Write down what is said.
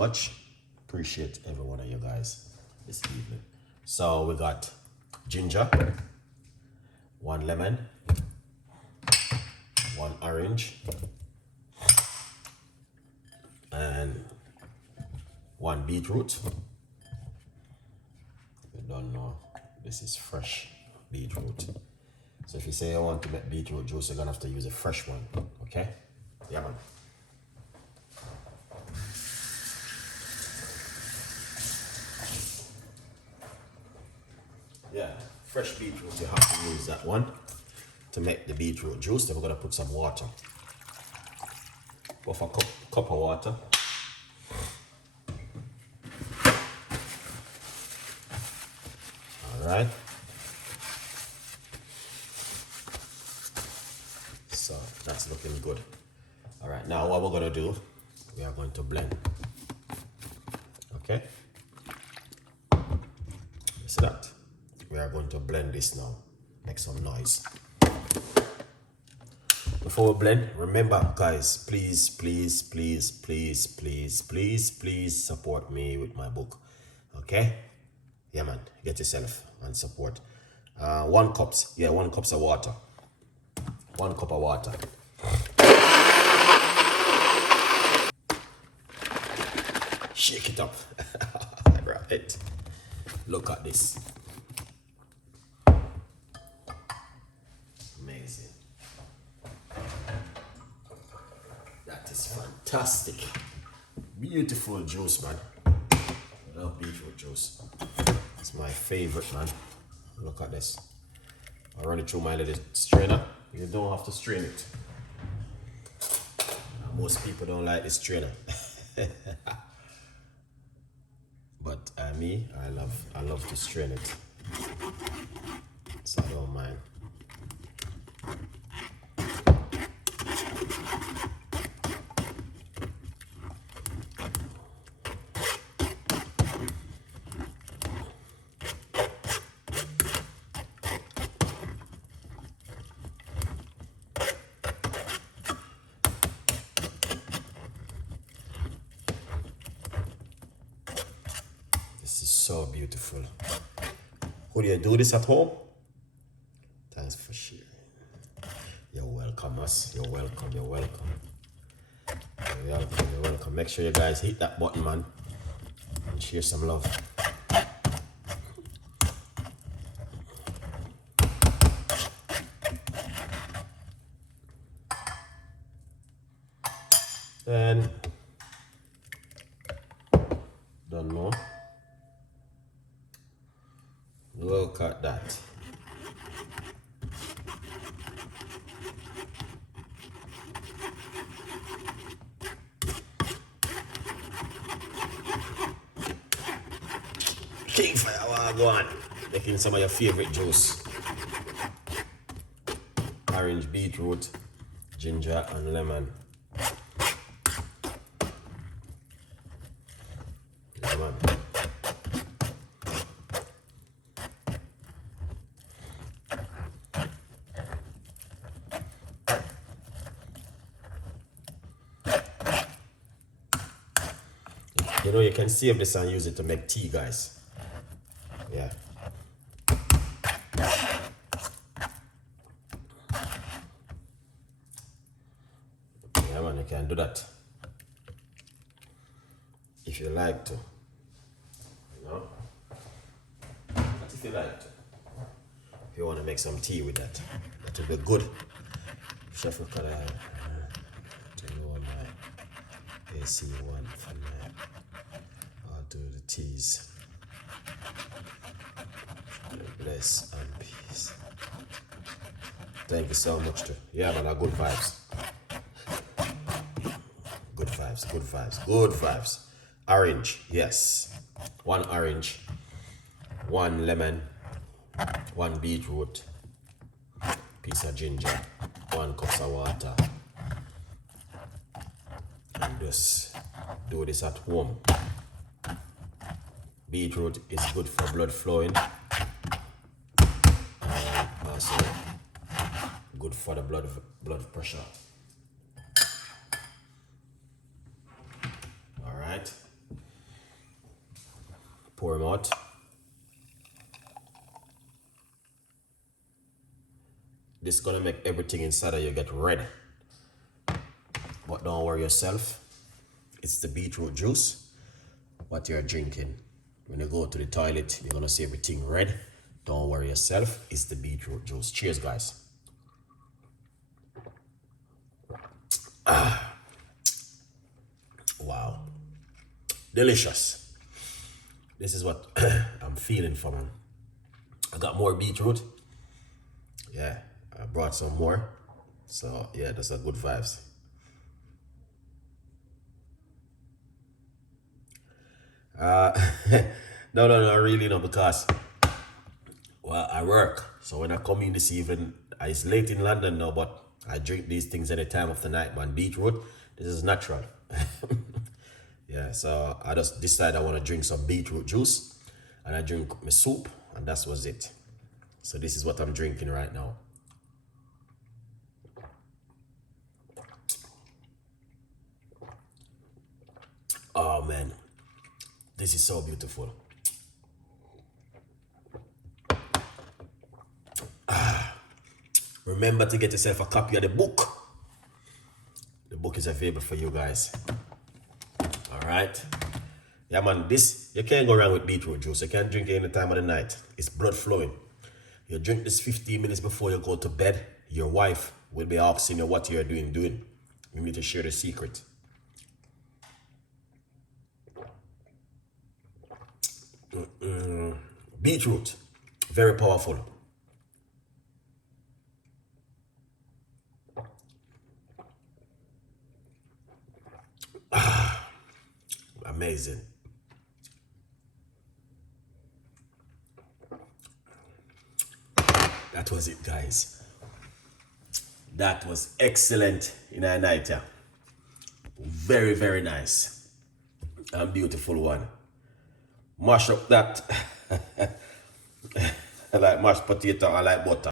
much. Appreciate every one of you guys this evening. So we got ginger, 1 lemon, 1 orange, and 1 beetroot. You don't know, this is fresh beetroot. So if you say you want to make beetroot juice, you're gonna have to use a fresh one, okay? Yeah, man. Yeah, fresh beetroot, you have to use that one to make the beetroot juice. Then we're gonna put some water. Half a cup of water. All right. So that's looking good. All right, now what we're gonna do, we are going to blend. Okay. See that? We are going to blend this now. Make some noise. Before we blend, remember guys, please support me with my book. Okay? Yeah man, get yourself and support. 1 cup of water. 1 cup of water. Shake it up. Right. Look at this. Amazing. That is fantastic. Beautiful juice, man. I love beetroot juice. It's my favorite, man. Look at this. I run it through my little strainer. You don't have to strain it. Most people don't like this strainer. But me, I love to strain it. So I don't mind. This is so beautiful. Would you do this at home? Thanks for sharing. You're welcome, us. You're welcome. You're welcome. You're welcome. You're welcome. Make sure you guys hit that button, man, and share some love. Then, don't know. Look at that. King Fire, go on. Making some of your favorite juice. Orange, beetroot, ginger, and lemon. Lemon. You know, you can save this and use it to make tea, guys. Yeah. Yeah, man, you can do that. If you like to. You know? But if you like to. If you want to make some tea with that, that will be good. Chef, look at that. AC1 for now. I'll do the teas. Bless and peace. Thank you so much too. Yeah, man, good vibes. Good vibes, good vibes, good vibes. Orange, yes. 1 orange, 1 lemon, 1 beetroot, piece of ginger, 1 cup of water. And just do this at home. Beetroot is good for blood flowing. Also good for the blood pressure. All right. Pour them out. This is gonna make everything inside of you get red. But don't worry yourself. It's the beetroot juice, what you're drinking. When you go to the toilet, you're gonna see everything red. Don't worry yourself. It's the beetroot juice. Cheers, guys. Wow. Delicious. This is what I'm feeling for, man. I got more beetroot. Yeah, I brought some more. So yeah, that's a good vibes. No, really no, because well, I work. So when I come in this evening, it's late in London now, but I drink these things any time of the night, man. Beetroot, this is natural. Yeah, so I just decided I want to drink some beetroot juice, and I drink my soup, and that was it. So this is what I'm drinking right now. Oh man, this is so beautiful. Remember to get yourself a copy of the book. The book is available for you guys. All right. Yeah, man, this, you can't go wrong with beetroot juice. You can drink it any time of the night. It's blood flowing. You drink this 15 minutes before you go to bed. Your wife will be asking you what you're doing. You need to share the secret. Beetroot, very powerful. Amazing. That was it, guys. That was excellent in a night. Yeah. Very, very nice and beautiful one. Mash up that. I like mashed potato, I like butter.